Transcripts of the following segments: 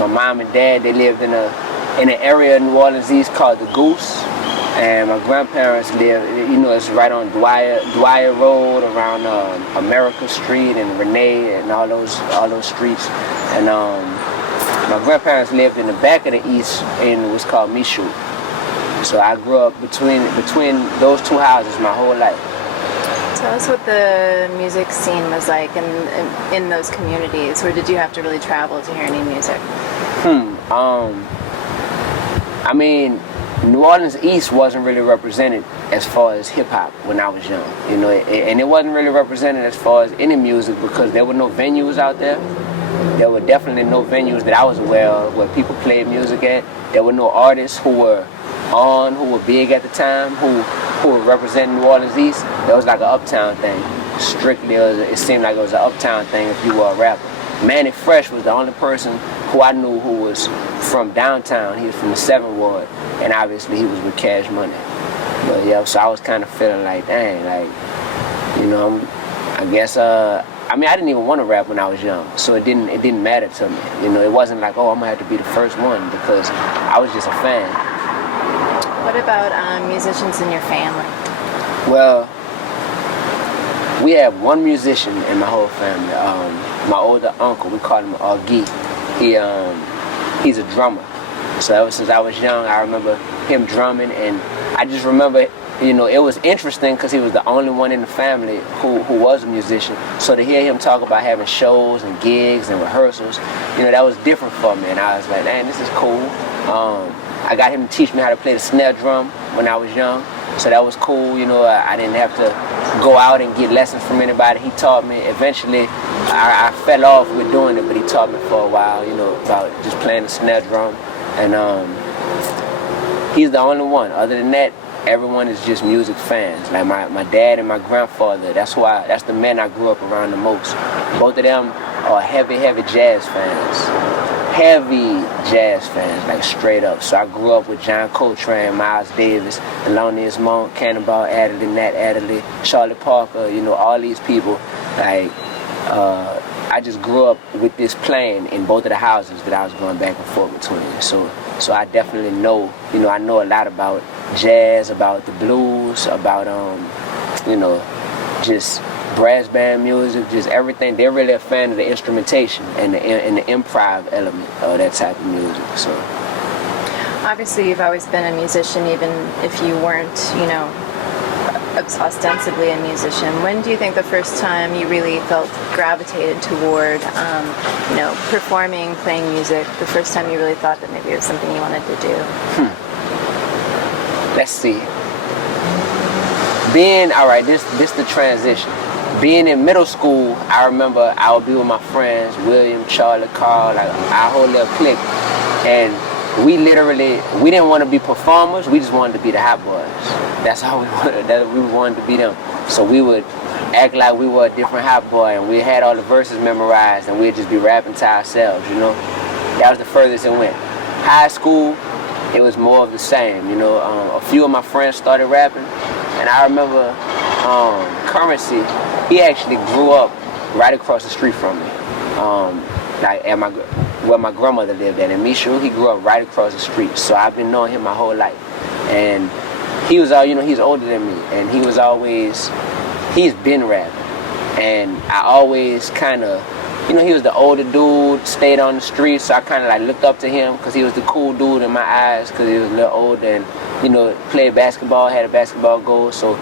My mom and dad, they lived in an area in New Orleans East called the Goose. And my grandparents lived, it's right on Dwyer Road, around America Street and Renee and all those streets. And my grandparents lived in the back of the East in what's called Michoud. So I grew up between those two houses my whole life. Tell us what the music scene was like in those communities, or did you have to really travel to hear any music? I mean, New Orleans East wasn't really represented as far as hip-hop when I was young, and it wasn't really represented as far as any music because there were no venues out there. There were definitely no venues that I was aware of where people played music at. There were no artists who were big at the time, who were representing New Orleans East. That was like an uptown thing. Strictly, it seemed like it was an uptown thing if you were a rapper. Manny Fresh was the only person who I knew who was from downtown. He was from the 7th Ward, and obviously he was with Cash Money. But yeah, so I was kind of feeling like, dang, I guess, I didn't even want to rap when I was young, so it didn't matter to me. It wasn't like, oh, I'm gonna have to be the first one, because I was just a fan. What about musicians in your family? Well, we have one musician in my whole family. My older uncle, we call him Guy. He's a drummer. So ever since I was young, I remember him drumming, and I just remember, it was interesting because he was the only one in the family who was a musician. So to hear him talk about having shows and gigs and rehearsals, that was different for me, and I was like, man, this is cool. I got him to teach me how to play the snare drum when I was young, so that was cool. I didn't have to go out and get lessons from anybody. He taught me. Eventually, I fell off with doing it, but he taught me for a while, about just playing the snare drum. And he's the only one. Other than that, everyone is just music fans. Like my dad and my grandfather, that's the men I grew up around the most. Both of them are heavy jazz fans. Heavy jazz fans, like straight up. So I grew up with John Coltrane, Miles Davis, Thelonious Monk, Cannonball Adderley, Nat Adderley, Charlie Parker, all these people. Like, I just grew up with this playing in both of the houses that I was going back and forth between. So I definitely know, I know a lot about jazz, about the blues, about, just brass band music, just everything. They're really a fan of the instrumentation and the improv element of that type of music. So obviously you've always been a musician, even if you weren't, ostensibly a musician. When do you think the first time you really felt gravitated toward, performing, playing music, the first time you really thought that maybe it was something you wanted to do? Let's see. This the transition. Being in middle school, I remember I would be with my friends, William, Charlie, Carl, like our whole little clique, and we didn't want to be performers, we just wanted to be the hot boys. That's how we wanted to be them. So we would act like we were a different hot boy, and we had all the verses memorized, and we'd just be rapping to ourselves, That was the furthest it went. High school, it was more of the same, A few of my friends started rapping, and I remember Currency, he actually grew up right across the street from me. Where my grandmother lived at in Michoud, he grew up right across the street. So I've been knowing him my whole life. And he was he's older than me, and he's been rapping. And I always kind of, he was the older dude, stayed on the street, so I kind of looked up to him because he was the cool dude in my eyes because he was a little older and, played basketball, had a basketball goal. So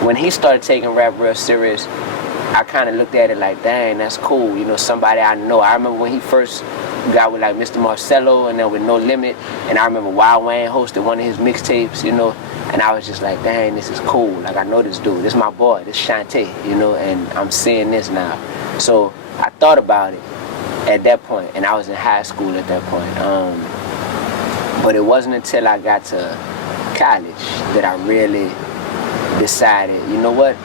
when he started taking rap real serious, I kind of looked at it like, dang, that's cool. Somebody I know. I remember when he first got with Mr. Marcello and then with No Limit, and I remember Wild Wayne hosted one of his mixtapes, and I was just like, dang, this is cool. Like, I know this dude. This is my boy. This Shantae, and I'm seeing this now. So I thought about it at that point, and I was in high school at that point. But it wasn't until I got to college that I really decided, you know what?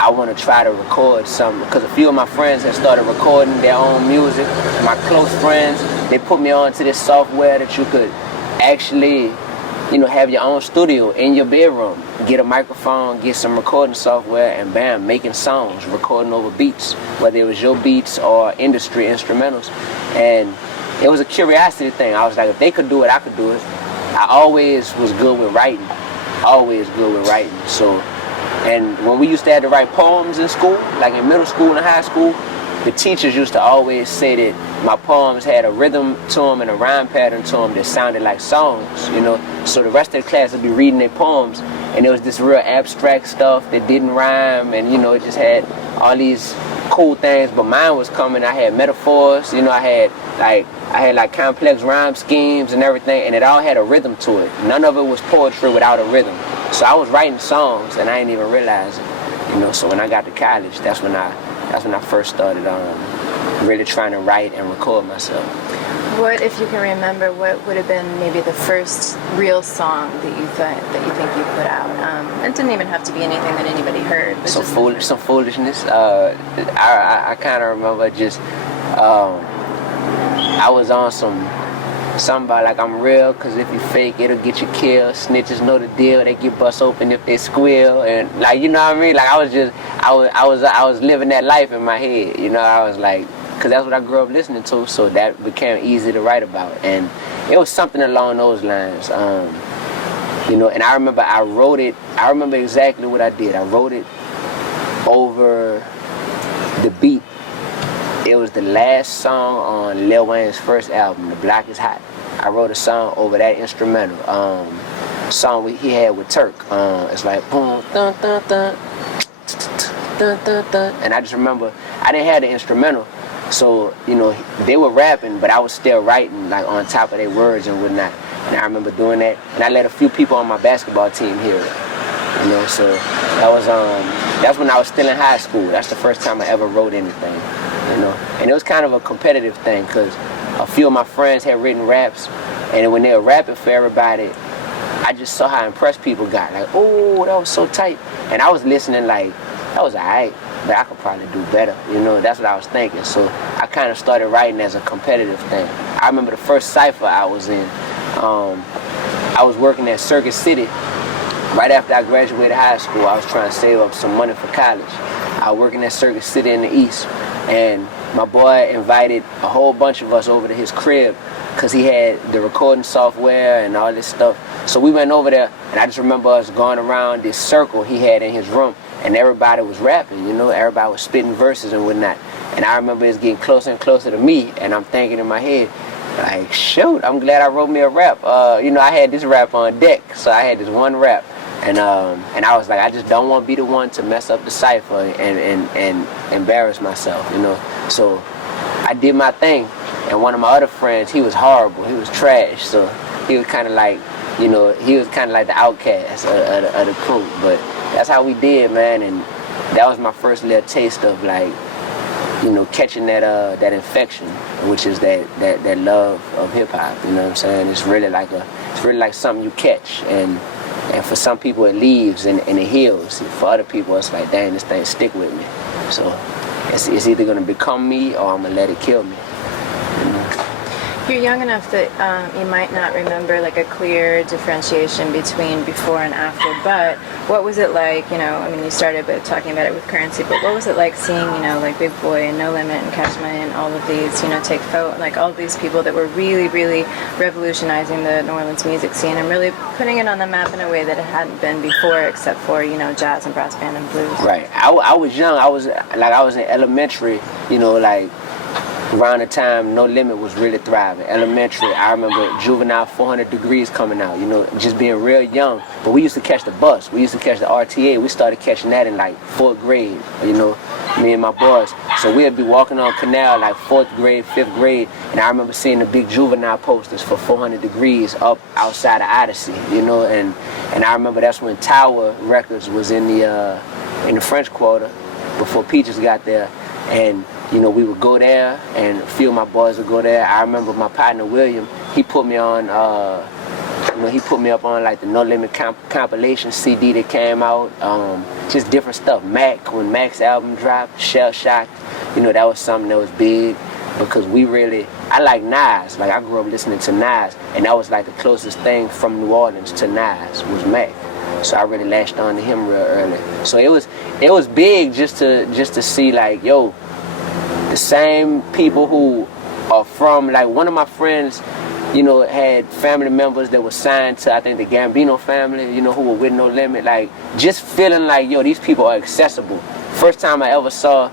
I want to try to record something, because a few of my friends had started recording their own music. My close friends, they put me on to this software that you could actually have your own studio in your bedroom, get a microphone, get some recording software, and bam, making songs, recording over beats, whether it was your beats or industry instrumentals. And it was a curiosity thing. I was like, if they could do it, I could do it. I always was good with writing, So, and when we used to have to write poems in school, like in middle school and high school, the teachers used to always say that my poems had a rhythm to them and a rhyme pattern to them that sounded like songs, So the rest of the class would be reading their poems, and it was this real abstract stuff that didn't rhyme, and it just had all these cool things. But mine was coming. I had metaphors, I had like complex rhyme schemes and everything, and it all had a rhythm to it. None of it was poetry without a rhythm. So I was writing songs, and I didn't even realize it, So when I got to college, that's when I first started really trying to write and record myself. What, if you can remember, what would have been maybe the first real song that you think you put out? It didn't even have to be anything that anybody heard. But some foolishness. I kind of remember just I was on something about like I'm real, cause if you fake, it'll get you killed. Snitches know the deal; they get bust open if they squeal, and like what I mean. Like I was living that life in my head. I was like, cause that's what I grew up listening to, so that became easy to write about, and it was something along those lines. And I remember I wrote it. I remember exactly what I did. I wrote it over the beat. It was the last song on Lil Wayne's first album, The Block Is Hot. I wrote a song over that instrumental. Song he had with Turk. It's like boom, dun dun dun, dun dun dun. And I just remember I didn't have the instrumental, so they were rapping, but I was still writing like on top of their words and whatnot. And I remember doing that, and I let a few people on my basketball team hear it. So that was that's when I was still in high school. That's the first time I ever wrote anything. And it was kind of a competitive thing, because a few of my friends had written raps, and when they were rapping for everybody, I just saw how impressed people got. Like, oh, that was so tight. And I was listening like, that was alright, but I could probably do better. That's what I was thinking. So I kind of started writing as a competitive thing. I remember the first cypher I was in, I was working at Circuit City. Right after I graduated high school, I was trying to save up some money for college. I was working at Circuit City in the East, and my boy invited a whole bunch of us over to his crib, because he had the recording software and all this stuff. So we went over there, and I just remember us going around this circle he had in his room, and everybody was rapping, everybody was spitting verses and whatnot. And I remember it's getting closer and closer to me, and I'm thinking in my head, like, shoot, I'm glad I wrote me a rap. I had this rap on deck, so I had this one rap. And I was like, I just don't want to be the one to mess up the cipher and embarrass myself, So I did my thing, and one of my other friends, he was horrible, he was trash, so he was kind of like, he was kind of like the outcast of the crew. But that's how we did, man, and that was my first little taste of like, catching that infection, which is that love of hip hop. You know what I'm saying? It's really like something you catch, and for some people it leaves and it heals. For other people it's like, dang, this thing stick with me. So it's either gonna become me or I'm gonna let it kill me. You're young enough that you might not remember like a clear differentiation between before and after, but what was it like, you started by talking about it with Currency, but what was it like seeing, like Big Boy and No Limit and Cash Money and all of these, take photo, like all of these people that were really, really revolutionizing the New Orleans music scene and really putting it on the map in a way that it hadn't been before, except for, jazz and brass band and blues. Right. I was young. I was in elementary, around the time No Limit was really thriving. Elementary, I remember Juvenile 400 Degrees coming out, just being real young. But we used to catch the bus. We used to catch the RTA. We started catching that in like 4th grade, me and my boys. So we'd be walking on Canal like 4th grade, 5th grade, and I remember seeing the big Juvenile posters for 400 Degrees up outside of Odyssey, and I remember that's when Tower Records was in the French Quarter before Peaches got there, and we would go there, and a few of my boys would go there. I remember my partner William, he put me on, he put me up on like the No Limit compilation CD that came out, just different stuff. Mac, when Mac's album dropped, Shell Shocked, that was something that was big. because I like Nas. Like I grew up listening to Nas, and that was like the closest thing from New Orleans to Nas was Mac. So I really latched on to him real early. So it was big just to see like, yo, the same people who are from, like one of my friends, you know, had family members that were signed to, I think, the Gambino family, you know, who were with No Limit. Like, just feeling like, yo, these people are accessible. First time I ever saw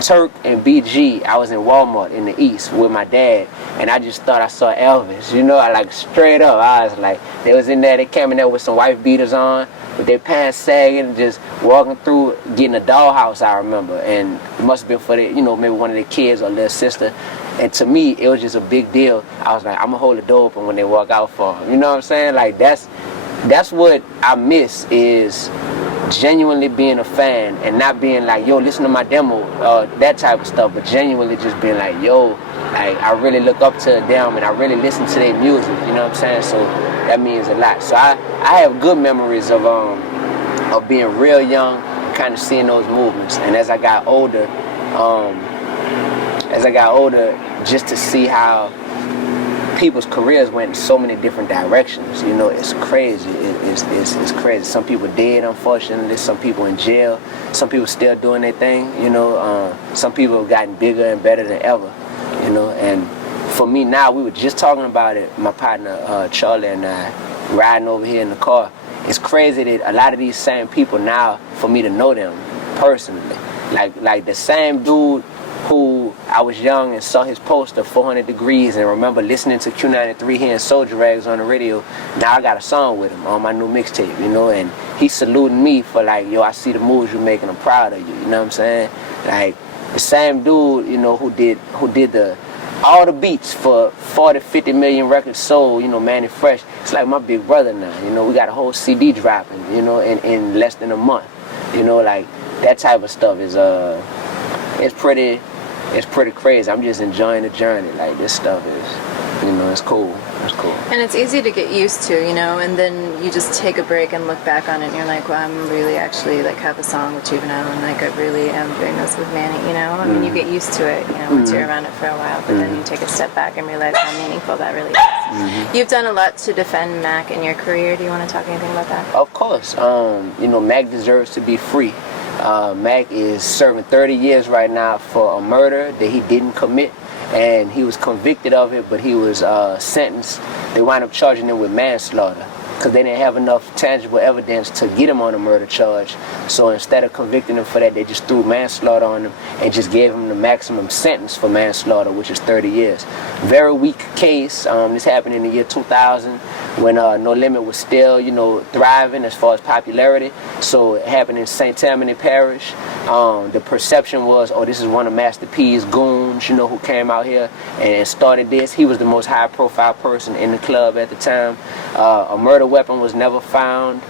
Turk and BG, I was in Walmart in the East with my dad, and I just thought I saw Elvis, you know, I like straight up, I was like, they was in there, they came in there with some wife beaters on, with their pants sagging, just walking through, getting a dollhouse, I remember, and it must have been for the, you know, maybe one of the kids or little sister, and to me, it was just a big deal. I was like, I'm gonna hold the door open when they walk out for them, you know what I'm saying? Like, that's what I miss, is genuinely being a fan and not being like, yo, listen to my demo, that type of stuff, but genuinely just being like, yo, like, I really look up to them and I really listen to their music, you know what I'm saying? So that means a lot. So I have good memories of being real young, kind of seeing those movements, and as I got older, just to see how people's careers went in so many different directions. You know, it's crazy. It's crazy. Some people dead, unfortunately. Some people in jail. Some people still doing their thing. You know, some people have gotten bigger and better than ever. You know, and for me now, we were just talking about it. My partner Charlie and I riding over here in the car. It's crazy that a lot of these same people now, for me to know them personally, like the same dude who I was young and saw his poster 400 Degrees and remember listening to Q93 hearing Soldier Rags on the radio. Now I got a song with him on my new mixtape, you know, and he saluting me for like, yo, I see the moves you're making, I'm proud of you, you know what I'm saying? Like the same dude, you know, who did all the beats for 40, 50 million records sold, you know, Manny Fresh. It's like my big brother now, you know, we got a whole CD dropping, you know, in less than a month. You know, like that type of stuff is it's pretty crazy. I'm just enjoying the journey. Like this stuff is, you know, it's cool. It's cool. And it's easy to get used to, you know, and then you just take a break and look back on it and you're like, well, I'm really actually like have a song with Juvenile and like I really am doing this with Manny, you know? I mean, you get used to it, you know, once you're around it for a while, but then you take a step back and realize how meaningful that really is. You've done a lot to defend Mac in your career. Do you want to talk anything about that? Of course. You know, Mac deserves to be free. Mac is serving 30 years right now for a murder that he didn't commit, and he was convicted of it, but he was sentenced. They wound up charging him with manslaughter because they didn't have enough tangible evidence to get him on a murder charge. So instead of convicting him for that, they just threw manslaughter on him and just gave him the maximum sentence for manslaughter, which is 30 years. Very weak case. This happened in the year 2000 when No Limit was still, you know, thriving as far as popularity. So it happened in St. Tammany Parish. The perception was, oh, this is one of Master P's goons, you know, who came out here and started this. He was the most high-profile person in the club at the time. A murder weapon was never found.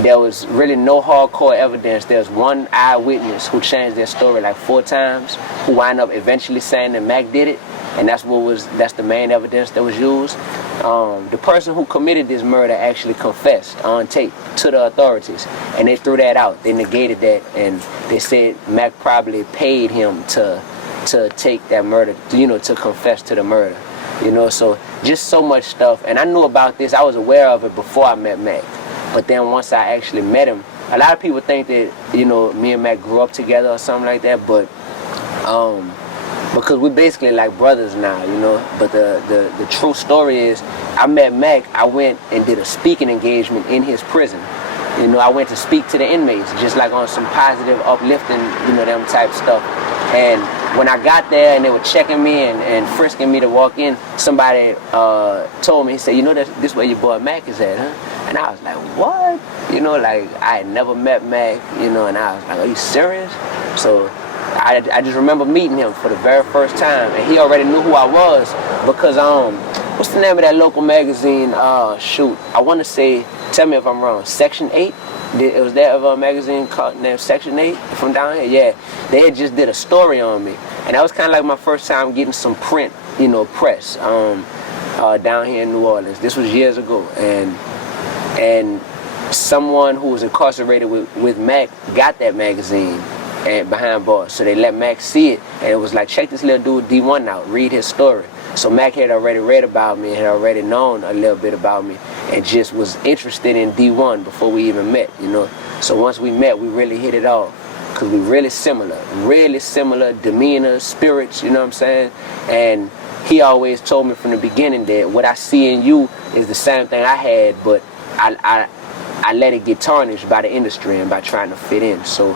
There was really no hardcore evidence. There's one eyewitness who changed their story like 4 times, who wound up eventually saying that Mac did it, and that's the main evidence that was used. The person who committed this murder actually confessed on tape to the authorities, and they threw that out. They negated that, and they said Mac probably paid him to take that murder, you know, to confess to the murder. You know, so just so much stuff. And I knew about this. I was aware of it before I met Mac. But then once I actually met him, a lot of people think that, you know, me and Mac grew up together or something like that, but because we're basically like brothers now, you know. But the true story is, I met Mac, I went and did a speaking engagement in his prison. You know, I went to speak to the inmates, just like on some positive, uplifting, you know, them type stuff. And when I got there and they were checking me and frisking me to walk in, somebody told me, he said, you know, this where your boy Mac is at, huh? And I was like, what? You know, like, I had never met Mac, you know, and I was like, are you serious? So I just remember meeting him for the very first time, and he already knew who I was because, what's the name of that local magazine? Shoot, I want to say, tell me if I'm wrong, Section 8? It was that of a magazine called named Section 8 from down here? Yeah, they had just did a story on me, and that was kind of like my first time getting some print, you know, press down here in New Orleans. This was years ago, and someone who was incarcerated with Mac got that magazine and behind bars. So they let Mac see it, and it was like, check this little dude D1 out, read his story. So Mac had already read about me, had already known a little bit about me, and just was interested in D1 before we even met, you know. So once we met, we really hit it off, because we really similar demeanor, spirits, you know what I'm saying? And he always told me from the beginning that what I see in you is the same thing I had, but I let it get tarnished by the industry and by trying to fit in. So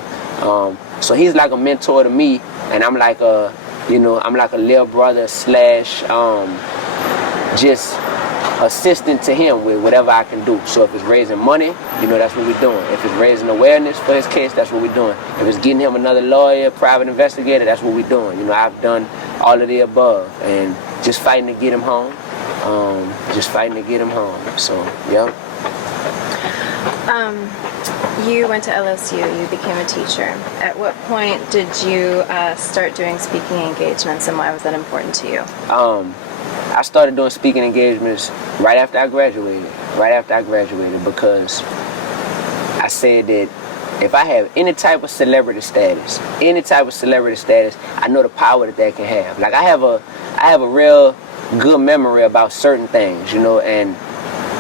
so he's like a mentor to me, and I'm like a, you know, I'm like a little brother slash just assistant to him with whatever I can do. So if it's raising money, you know, that's what we're doing. If it's raising awareness for his case, that's what we're doing. If it's getting him another lawyer, private investigator, that's what we're doing. You know, I've done all of the above, and just fighting to get him home. So, yeah. You went to LSU, you became a teacher. At what point did you start doing speaking engagements, and why was that important to you? I started doing speaking engagements right after I graduated, because I said that if I have any type of celebrity status, I know the power that can have. Like I have a real good memory about certain things, you know, and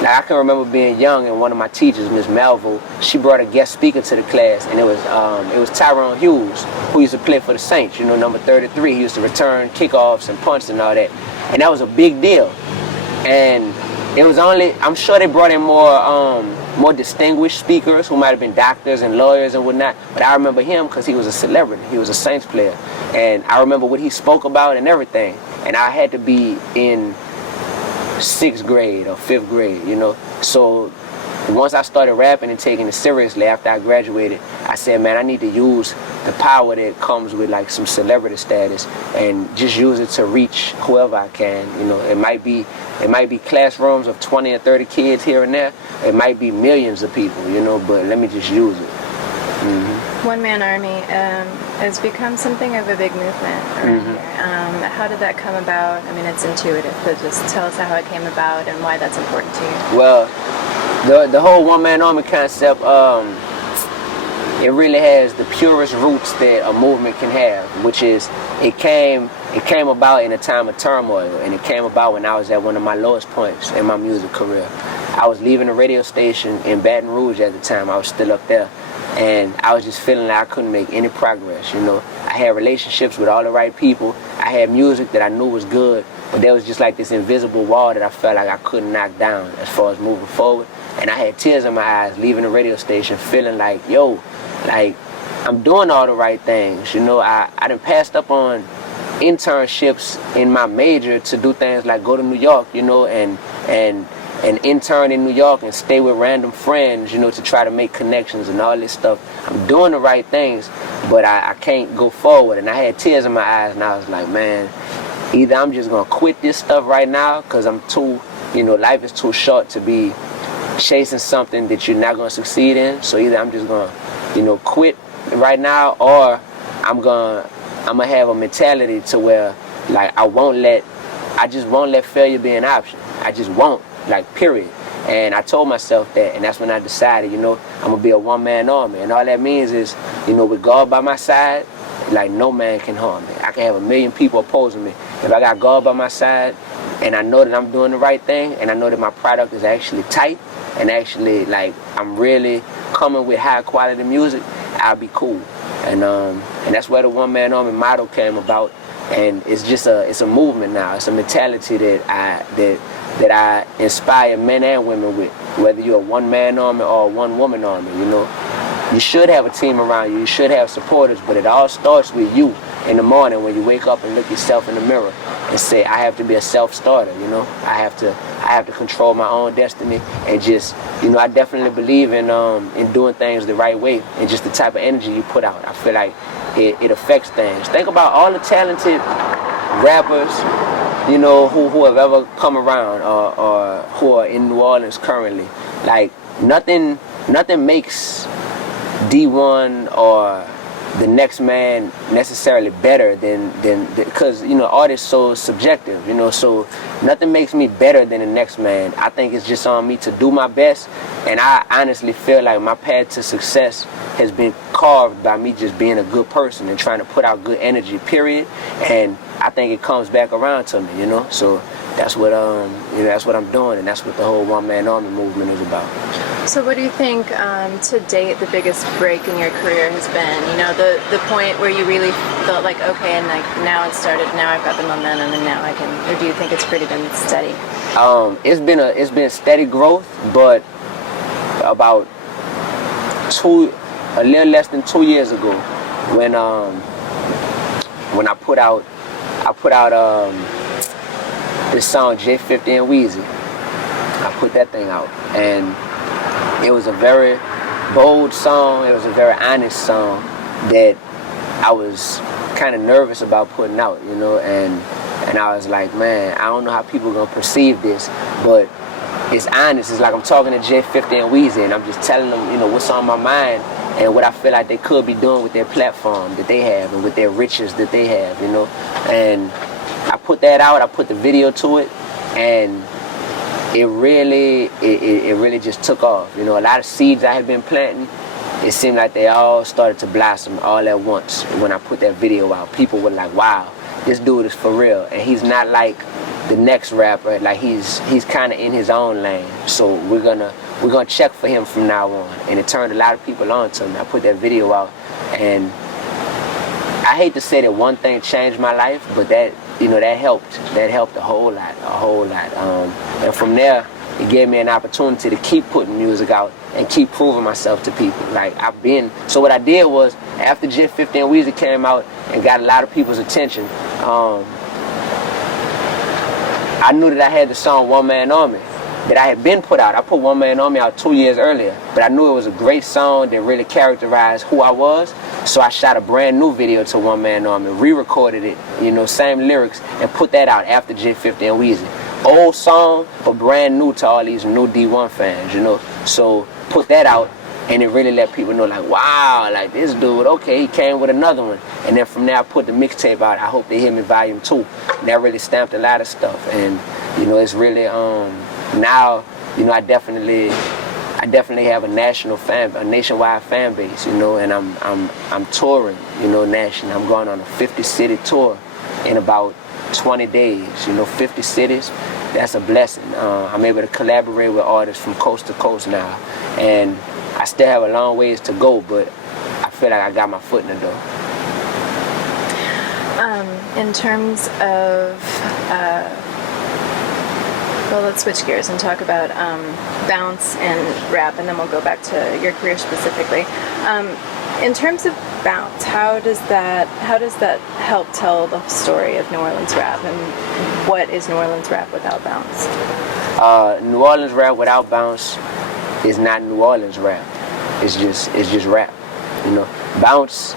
like I can remember being young, and one of my teachers, Miss Melville, she brought a guest speaker to the class, and it was Tyrone Hughes, who used to play for the Saints, you know, number 33. He used to return kickoffs and punts and all that, and that was a big deal. And it was only, I'm sure they brought in more distinguished speakers who might have been doctors and lawyers and whatnot, but I remember him because he was a celebrity. He was a Saints player, and I remember what he spoke about and everything. And I had to be in 6th grade or 5th grade, you know. So once I started rapping and taking it seriously after I graduated, I said, man, I need to use the power that comes with like some celebrity status and just use it to reach whoever I can. You know, it might be classrooms of 20 or 30 kids here and there. It might be millions of people, you know, but let me just use it. One Man Army has become something of a big movement around here. How did that come about? I mean, it's intuitive, but just tell us how it came about and why that's important to you. Well, the whole One Man Army concept, it really has the purest roots that a movement can have, which is it came about in a time of turmoil, and it came about when I was at one of my lowest points in my music career. I was leaving a radio station in Baton Rouge at the time. I was still up there, and I was just feeling like I couldn't make any progress, you know. I had relationships with all the right people. I had music that I knew was good, but there was just like this invisible wall that I felt like I couldn't knock down as far as moving forward. And I had tears in my eyes leaving the radio station, feeling like, yo, like I'm doing all the right things, you know. I done passed up on internships in my major to do things like go to New York, you know, and intern in New York and stay with random friends, you know, to try to make connections and all this stuff. I'm doing the right things, but I can't go forward. And I had tears in my eyes, and I was like, man, either I'm just gonna quit this stuff right now, because I'm too, you know, life is too short to be chasing something that you're not gonna succeed in. So either I'm just gonna, you know, quit right now, or I'm gonna have a mentality to where, like, I just won't let failure be an option. I just won't, like, period. And I told myself that, and that's when I decided, you know, I'm gonna be a one-man army. And all that means is, you know, with God by my side, like, no man can harm me. I can have 1 million people opposing me. If I got God by my side, and I know that I'm doing the right thing, and I know that my product is actually tight, and actually, like, I'm really coming with high quality music, I'll be cool. And that's where the One Man Army motto came about. And it's just it's a movement now. It's a mentality that I inspire men and women with. Whether you're a one-man army or a one-woman army, you know, you should have a team around you. You should have supporters, but it all starts with you in the morning when you wake up and look yourself in the mirror and say, I have to be a self-starter. You know, I have to control my own destiny, and just, you know, I definitely believe in doing things the right way, and just the type of energy you put out. I feel like it affects things. Think about all the talented rappers, you know, who have ever come around, or who are in New Orleans currently. Like, nothing makes Dee-1 or the next man necessarily better than because, you know, art is so subjective, you know, so nothing makes me better than the next man. I think it's just on me to do my best, and I honestly feel like my path to success has been carved by me just being a good person and trying to put out good energy, period. And I think it comes back around to me, you know. So that's what that's what I'm doing, and that's what the whole one man army movement is about. So what do you think to date the biggest break in your career has been? You know, the point where you really felt like, okay, and like now it started, now I've got the momentum, and now I can. Or do you think it's pretty been steady? It's been steady growth, but about a little less than 2 years ago, when I put out this song J50 and Wheezy. I put that thing out, and it was a very bold song. It was a very honest song that I was kind of nervous about putting out, you know, and I was like, man, I don't know how people are gonna perceive this, but it's honest. It's like I'm talking to J50 and Wheezy, and I'm just telling them, you know, what's on my mind and what I feel like they could be doing with their platform that they have and with their riches that they have, you know. And I put that out. I put the video to it, and it really just took off. You know, a lot of seeds I had been planting, it seemed like they all started to blossom all at once when I put that video out. People were like, wow, this dude is for real, and he's not like the next rapper. Like he's kind of in his own lane. So we're gonna check for him from now on. And it turned a lot of people on to me. I put that video out, and I hate to say that one thing changed my life, but that helped. That helped a whole lot. And from there, it gave me an opportunity to keep putting music out and keep proving myself to people. Like so what I did was, after J50 and Weezy came out and got a lot of people's attention, I knew that I had the song One Man Army that I had been put out. I put One Man Army out 2 years earlier, but I knew it was a great song that really characterized who I was. So I shot a brand new video to One Man Army, re-recorded it, you know, same lyrics, and put that out after J50 and Weezy. Old song, but brand new to all these new Dee-1 fans, you know. So put that out, and it really let people know, like, wow, like this dude, okay, he came with another one. And then from there, I put the mixtape out. I Hope They Hear Me Volume 2. And that really stamped a lot of stuff. And, you know, it's really, now, you know, I definitely have a nationwide fan base, you know, and I'm touring, you know, nationally. I'm going on a 50-city tour in about 20 days, you know, 50 cities. That's a blessing. I'm able to collaborate with artists from coast to coast now, and I still have a long ways to go, but I feel like I got my foot in the door. In terms of well, let's switch gears and talk about bounce and rap, and then we'll go back to your career specifically. In terms of bounce, how does that help tell the story of New Orleans rap, and what is New Orleans rap without bounce? New Orleans rap without bounce is not New Orleans rap. It's just rap, you know. Bounce.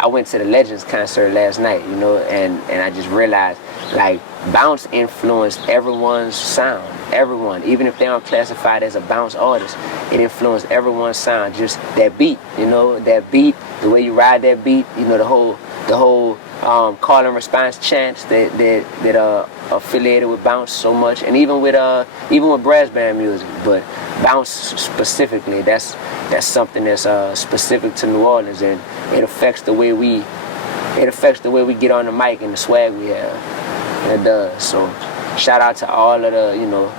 I went to the Legends concert last night, you know, and I just realized, like, bounce influenced everyone's sound. Everyone, even if they aren't classified as a bounce artist, it influenced everyone's sound. Just that beat, you know, that beat, the way you ride that beat, you know, the whole call and response chants that are affiliated with bounce so much, and even with brass band music. But bounce specifically, that's something that's specific to New Orleans, and it affects the way we get on the mic and the swag we have. It does. So shout out to all of the, you know,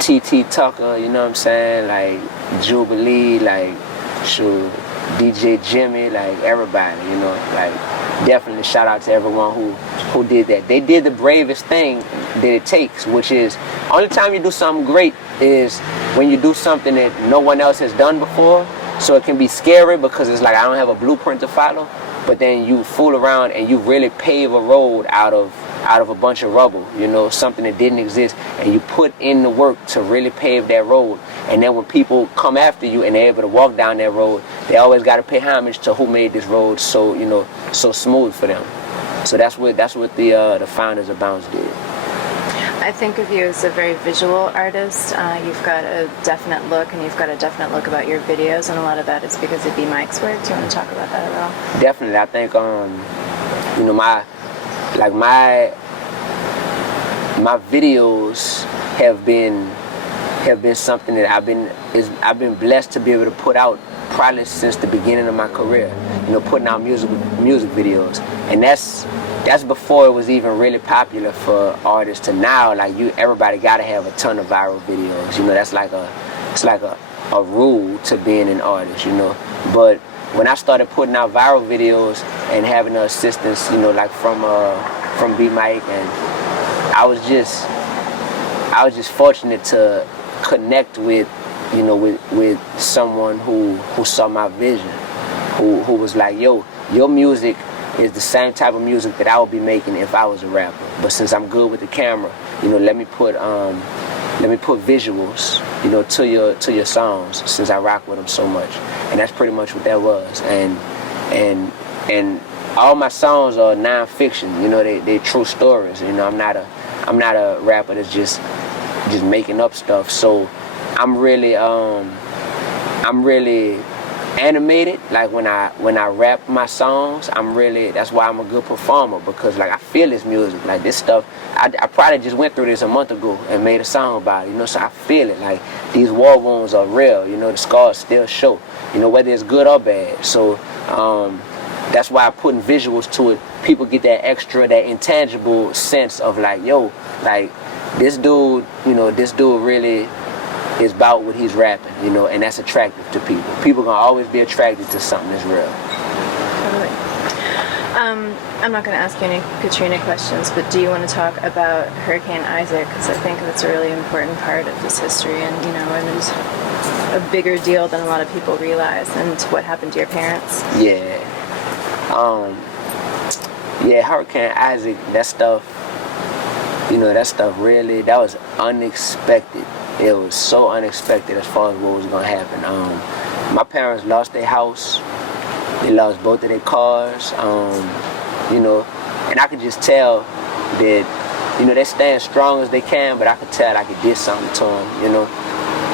TT Tucker, you know what I'm saying, like Jubilee, like shoot, DJ Jimmy, like everybody, you know, like definitely shout out to everyone who did that. They did the bravest thing that it takes, which is, only time you do something great is when you do something that no one else has done before. So it can be scary because it's like, I don't have a blueprint to follow, but then you fool around and you really pave a road out of a bunch of rubble, you know, something that didn't exist, and you put in the work to really pave that road. And then when people come after you and they're able to walk down that road, they always got to pay homage to who made this road so, you know, so smooth for them. So that's what the founders of Bounce did. I think of you as a very visual artist. You've got a definite look, and you've got a definite look about your videos, and a lot of that is because of B. Mike's work. Do you want to talk about that at all? Definitely. I think, you know, my videos have been something that I've been blessed to be able to put out probably since the beginning of my career, putting out music videos. And that's before it was even really popular for artists to now, like everybody gotta have a ton of viral videos. That's like a rule to being an artist, But when I started putting out viral videos and having the assistance, like from B Mike, and I was just fortunate to connect with someone who saw my vision, who was like, yo, your music is the same type of music that I would be making if I was a rapper. But since I'm good with the camera, let me put visuals, to your songs, since I rock with them so much. And that's pretty much what that was. And all my songs are non-fiction. They true stories. I'm not a rapper that's just making up stuff. So I'm really animated. Like when I rap my songs, that's why I'm a good performer, because like I feel this music, like this stuff. I probably just went through this a month ago and made a song about it, so I feel it. Like these war wounds are real, the scars still show, whether it's good or bad. So that's why I'm putting visuals to it. People get that extra, that intangible sense of like, yo, like this dude really is about what he's rapping, and that's attractive to people. People gonna always be attracted to something that's real. Totally. I'm not going to ask you any Katrina questions, but do you want to talk about Hurricane Isaac? Because I think that's a really important part of this history, and and it's a bigger deal than a lot of people realize. And what happened to your parents? Yeah. Hurricane Isaac. That stuff really, that was unexpected. It was so unexpected as far as what was gonna happen. My parents lost their house. They lost both of their cars. And I could just tell that, they stand strong as they can, but I could tell like it did something to them,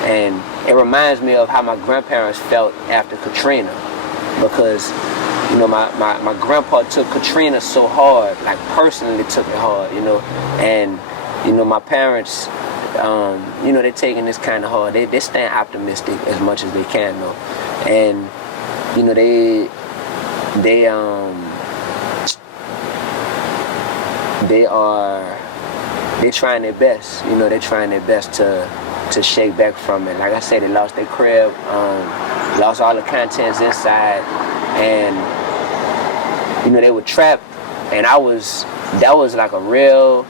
And it reminds me of how my grandparents felt after Katrina, because, my grandpa took Katrina so hard, like personally took it hard, and, my parents, they're taking this kind of hard. They stand optimistic as much as they can, though. And, they're trying their best. They're trying their best to shake back from it. Like I said, they lost their crib, lost all the contents inside, and they were trapped. And that was like a real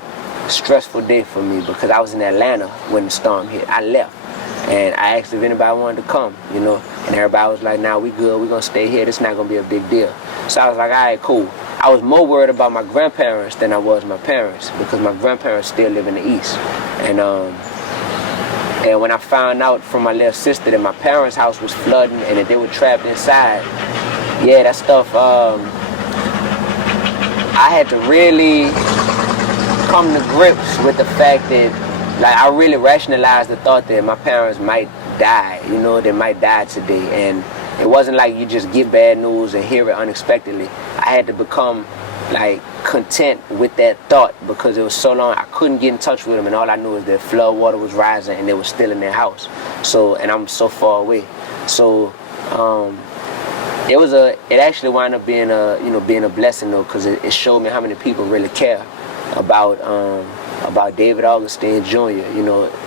stressful day for me, because I was in Atlanta when the storm hit. I left, and I asked if anybody wanted to come, and everybody was like, nah, we good, we're gonna stay here, it's not gonna be a big deal. So I was like, all right, cool. I was more worried about my grandparents than I was my parents, because my grandparents still live in the East. And when I found out from my little sister that my parents' house was flooding and that they were trapped inside, that stuff, I had to really come to grips with the fact that, like, I really rationalized the thought that my parents might die, they might die today. And it wasn't like you just get bad news and hear it unexpectedly. I had to become, like, content with that thought, because it was so long I couldn't get in touch with them, and all I knew is that flood water was rising and they were still in their house. So, and I'm so far away. So, it actually wound up being a blessing, though, because it showed me how many people really care about David Augustine Jr.,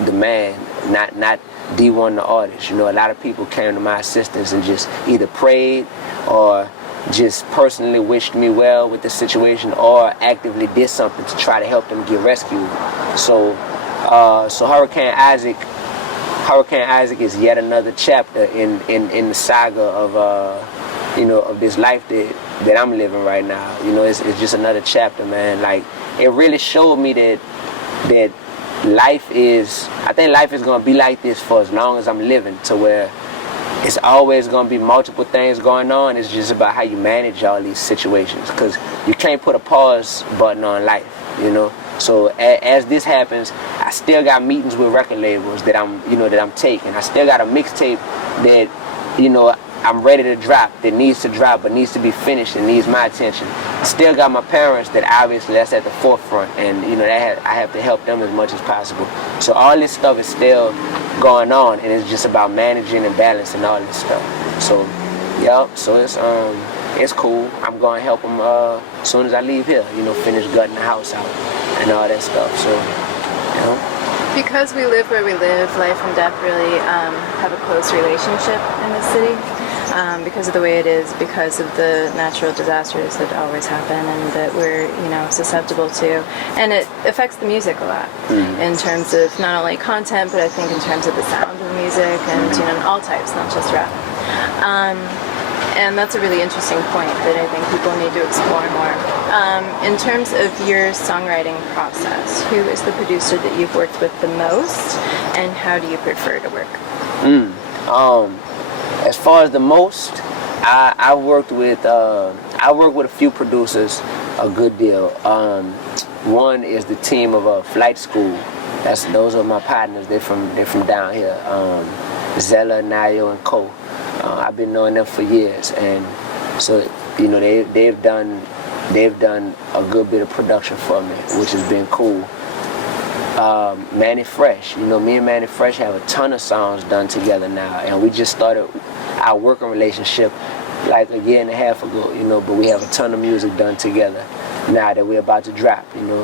the man, not Dee-1 the artist. A lot of people came to my assistance and just either prayed or just personally wished me well with the situation, or actively did something to try to help them get rescued. So Hurricane Isaac is yet another chapter in the saga of this life that I'm living right now. It's just another chapter, man. Like, it really showed me that life is gonna be like this for as long as I'm living, to where it's always gonna be multiple things going on. It's just about how you manage all these situations, because you can't put a pause button on life, So as this happens, I still got meetings with record labels that I'm taking. I still got a mixtape that I'm ready to drop, that needs to drop, but needs to be finished and needs my attention. I still got my parents that obviously that's at the forefront, and I have to help them as much as possible. So all this stuff is still going on, and it's just about managing and balancing all this stuff. So, yeah, so it's cool. I'm going to help him as soon as I leave here, you know, finish gutting the house out and all that stuff. So, you know. Because we live where we live, life and death really have a close relationship in the city. Because of the way it is, because of the natural disasters that always happen and that we're, you know, susceptible to. And it affects the music a lot in terms of not only content, but I think in terms of the sound of the music and, you know, all types, not just rap. And that's a really interesting point that I think people need to explore more. In terms of your songwriting process, who is the producer that you've worked with the most, and how do you prefer to work? As far as the most, I work with a few producers a good deal. One is the team of Flight School. Those are my partners. They're from down here. Zella, Nayo, and Co. I've been knowing them for years, and so you know they've done a good bit of production for me, which has been cool. Manny Fresh, you know, me and Manny Fresh have a ton of songs done together now, and we just started our working relationship like a year and a half ago, you know, but we have a ton of music done together now that we're about to drop, you know,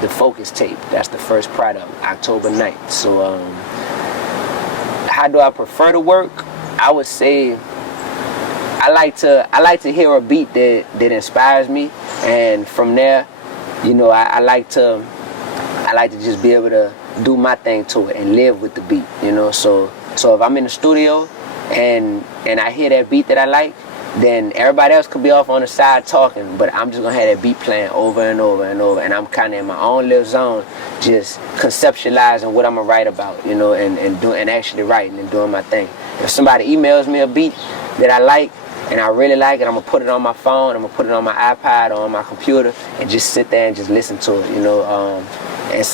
the Focus tape. That's the first product, October 9th. So how do I prefer to work? I would say I like to hear a beat that inspires me, and from there, you know, I like to just be able to do my thing to it and live with the beat, you know. So if I'm in the studio and I hear that beat that I like, then everybody else could be off on the side talking, but I'm just gonna have that beat playing over and over and over, and I'm kind of in my own little zone, just conceptualizing what I'm gonna write about, you know, and actually writing and doing my thing. If somebody emails me a beat that I like and I really like it, I'm gonna put it on my phone, I'm gonna put it on my iPad or on my computer and just sit there and just listen to it, you know.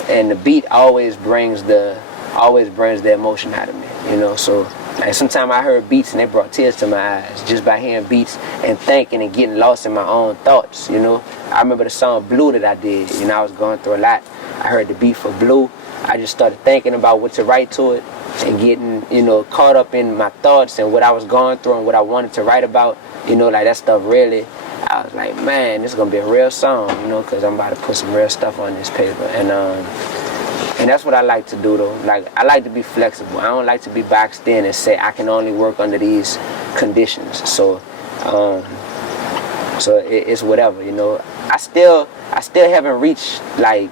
And the beat always brings the emotion out of me, you know. So like sometimes I heard beats and they brought tears to my eyes just by hearing beats and thinking and getting lost in my own thoughts, you know. I remember the song Blue that I did, you know, I was going through a lot. I heard the beat for Blue. I just started thinking about what to write to it and getting, you know, caught up in my thoughts and what I was going through and what I wanted to write about, you know, like that stuff really. I was like, man, this is gonna be a real song, you know, because I'm about to put some real stuff on this paper. And that's what I like to do, though. Like, I like to be flexible. I don't like to be boxed in and say I can only work under these conditions. So it's whatever, you know. I still haven't reached, like,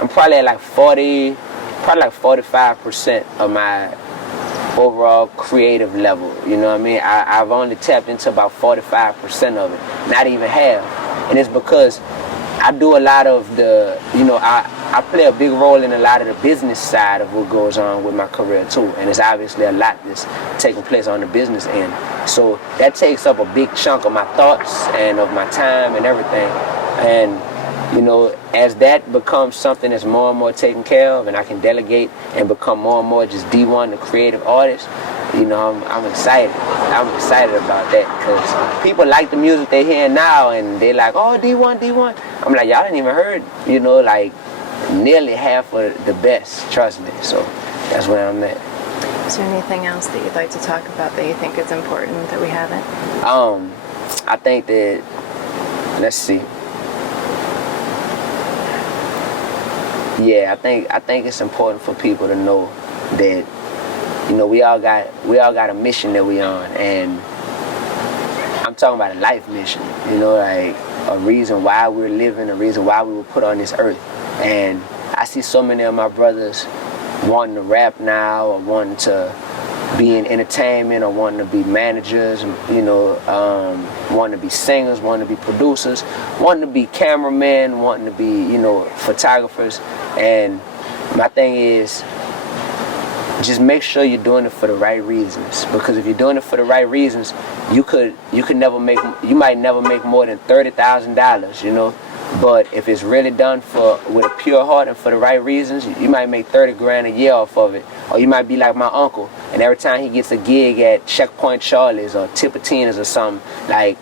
I'm probably at like 45% of my overall creative level, you know what I mean? I've only tapped into about 45% of it, not even half. And it's because I do a lot of the, you know, I play a big role in a lot of the business side of what goes on with my career too. And it's obviously a lot that's taking place on the business end. So that takes up a big chunk of my thoughts and of my time and everything. And you know, as that becomes something that's more and more taken care of and I can delegate and become more and more just Dee-1, the creative artist, you know, I'm excited. I'm excited about that because people like the music they hear now and they're like, oh, Dee-1, Dee-1. I'm like, y'all didn't even heard, you know, like nearly half of the best, trust me. So that's where I'm at. Is there anything else that you'd like to talk about that you think is important that we haven't? I think that, let's see. Yeah, I think it's important for people to know that, you know, we all got a mission that we on, and I'm talking about a life mission, you know, like a reason why we're living, a reason why we were put on this earth. And I see so many of my brothers wanting to rap now, or wanting to be in entertainment, or wanting to be managers, you know, wanting to be singers, wanting to be producers, wanting to be cameramen, wanting to be, you know, photographers. And my thing is, just make sure you're doing it for the right reasons. Because if you're doing it for the right reasons, you might never make more than $30,000, you know. But if it's really done with a pure heart and for the right reasons, you might make 30 grand a year off of it. Or you might be like my uncle, and every time he gets a gig at Checkpoint Charlie's or Tipitina's or something, like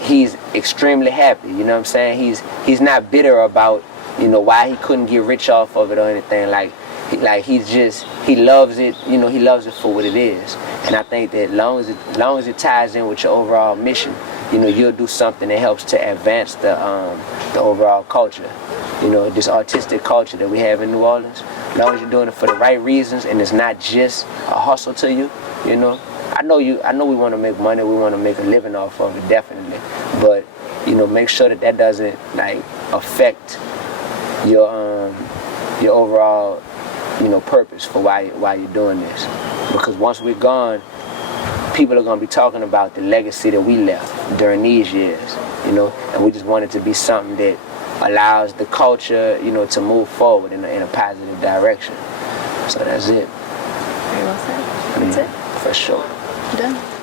he's extremely happy. You know what I'm saying? He's not bitter about, you know, why he couldn't get rich off of it or anything. Like, He loves it, you know, he loves it for what it is. And I think that long as it ties in with your overall mission, you know, you'll do something that helps to advance the overall culture. You know, this artistic culture that we have in New Orleans. As long as you're doing it for the right reasons and it's not just a hustle to you, you know. I know we want to make money, we want to make a living off of it, definitely. But, you know, make sure that doesn't like affect your overall, you know, purpose for why you're doing this. Because once we're gone, people are going to be talking about the legacy that we left during these years, you know, and we just want it to be something that allows the culture, you know, to move forward in a positive direction. So that's it. Very well said. That's it. For sure. Done.